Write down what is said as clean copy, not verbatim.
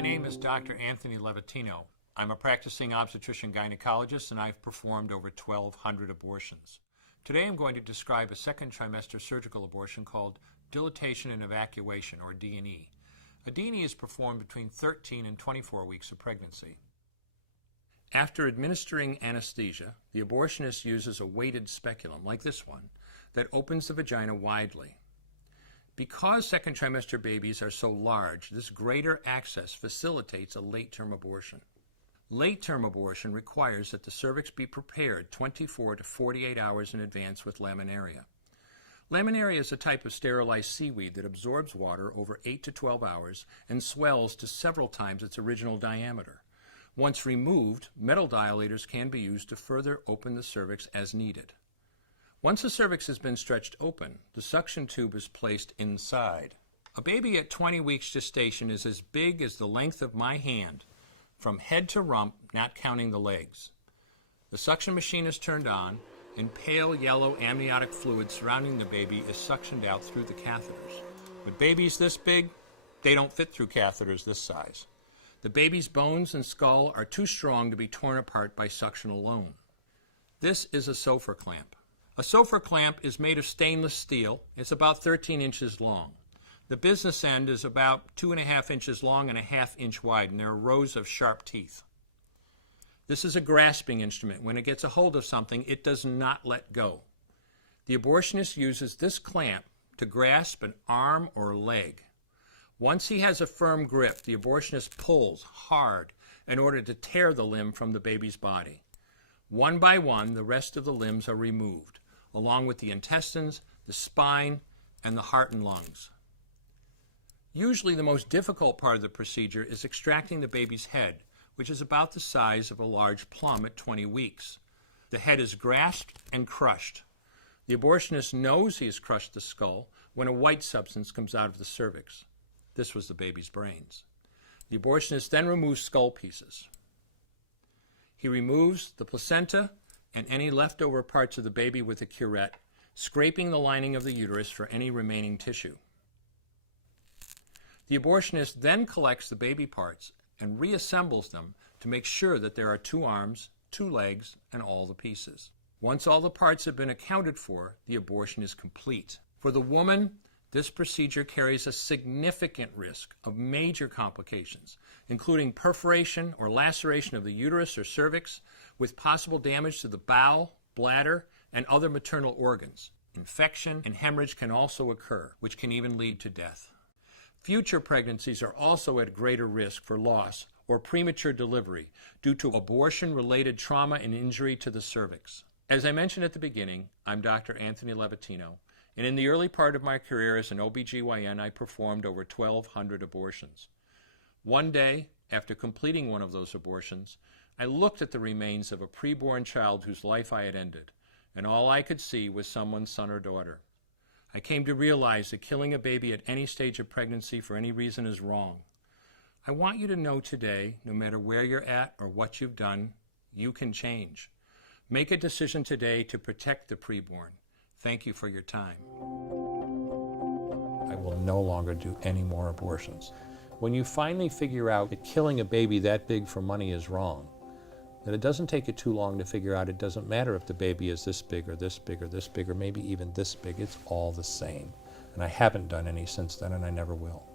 My name is Dr. Anthony Levatino. I'm a practicing obstetrician-gynecologist, and I've performed over 1,200 abortions. Today I'm going to describe a second trimester surgical abortion called dilatation and evacuation, or D&E. A D&E is performed between 13 and 24 weeks of pregnancy. After administering anesthesia, the abortionist uses a weighted speculum, like this one, that opens the vagina widely. Because second trimester babies are so large, this greater access facilitates a late-term abortion. Late-term abortion requires that the cervix be prepared 24 to 48 hours in advance with laminaria. Laminaria is a type of sterilized seaweed that absorbs water over 8 to 12 hours and swells to several times its original diameter. Once removed, metal dilators can be used to further open the cervix as needed. Once the cervix has been stretched open, the suction tube is placed inside. A baby at 20 weeks gestation is as big as the length of my hand, from head to rump, not counting the legs. The suction machine is turned on, and pale yellow amniotic fluid surrounding the baby is suctioned out through the catheters. With babies this big, they don't fit through catheters this size. The baby's bones and skull are too strong to be torn apart by suction alone. This is a Sofer clamp. A Sofer clamp is made of stainless steel. It's about 13 inches long. The business end is about 2.5 inches long and a 1/2 inch wide, and there are rows of sharp teeth. This is a grasping instrument. When it gets a hold of something, it does not let go. The abortionist uses this clamp to grasp an arm or leg. Once he has a firm grip, the abortionist pulls hard in order to tear the limb from the baby's body. One by one, the rest of the limbs are removed, along with the intestines, the spine, and the heart and lungs. Usually the most difficult part of the procedure is extracting the baby's head, which is about the size of a large plum at 20 weeks. The head is grasped and crushed. The abortionist knows he has crushed the skull when a white substance comes out of the cervix. This was the baby's brains. The abortionist then removes skull pieces. He removes the placenta and any leftover parts of the baby with a curette, scraping the lining of the uterus for any remaining tissue. The abortionist then collects the baby parts and reassembles them to make sure that there are 2 arms, 2 legs, and all the pieces. Once all the parts have been accounted for, the abortion is complete. For the woman, this procedure carries a significant risk of major complications, including perforation or laceration of the uterus or cervix, with possible damage to the bowel, bladder, and other maternal organs. Infection and hemorrhage can also occur, which can even lead to death. Future pregnancies are also at greater risk for loss or premature delivery due to abortion-related trauma and injury to the cervix. As I mentioned at the beginning, I'm Dr. Anthony Levatino, and in the early part of my career as an OBGYN, I performed over 1,200 abortions. One day, after completing one of those abortions, I looked at the remains of a preborn child whose life I had ended, and all I could see was someone's son or daughter. I came to realize that killing a baby at any stage of pregnancy for any reason is wrong. I want you to know today, no matter where you're at or what you've done, you can change. Make a decision today to protect the preborn. Thank you for your time. I will no longer do any more abortions. When you finally figure out that killing a baby that big for money is wrong, that it doesn't take you too long to figure out it doesn't matter if the baby is this big or this big or this big or maybe even this big, it's all the same. And I haven't done any since then, and I never will.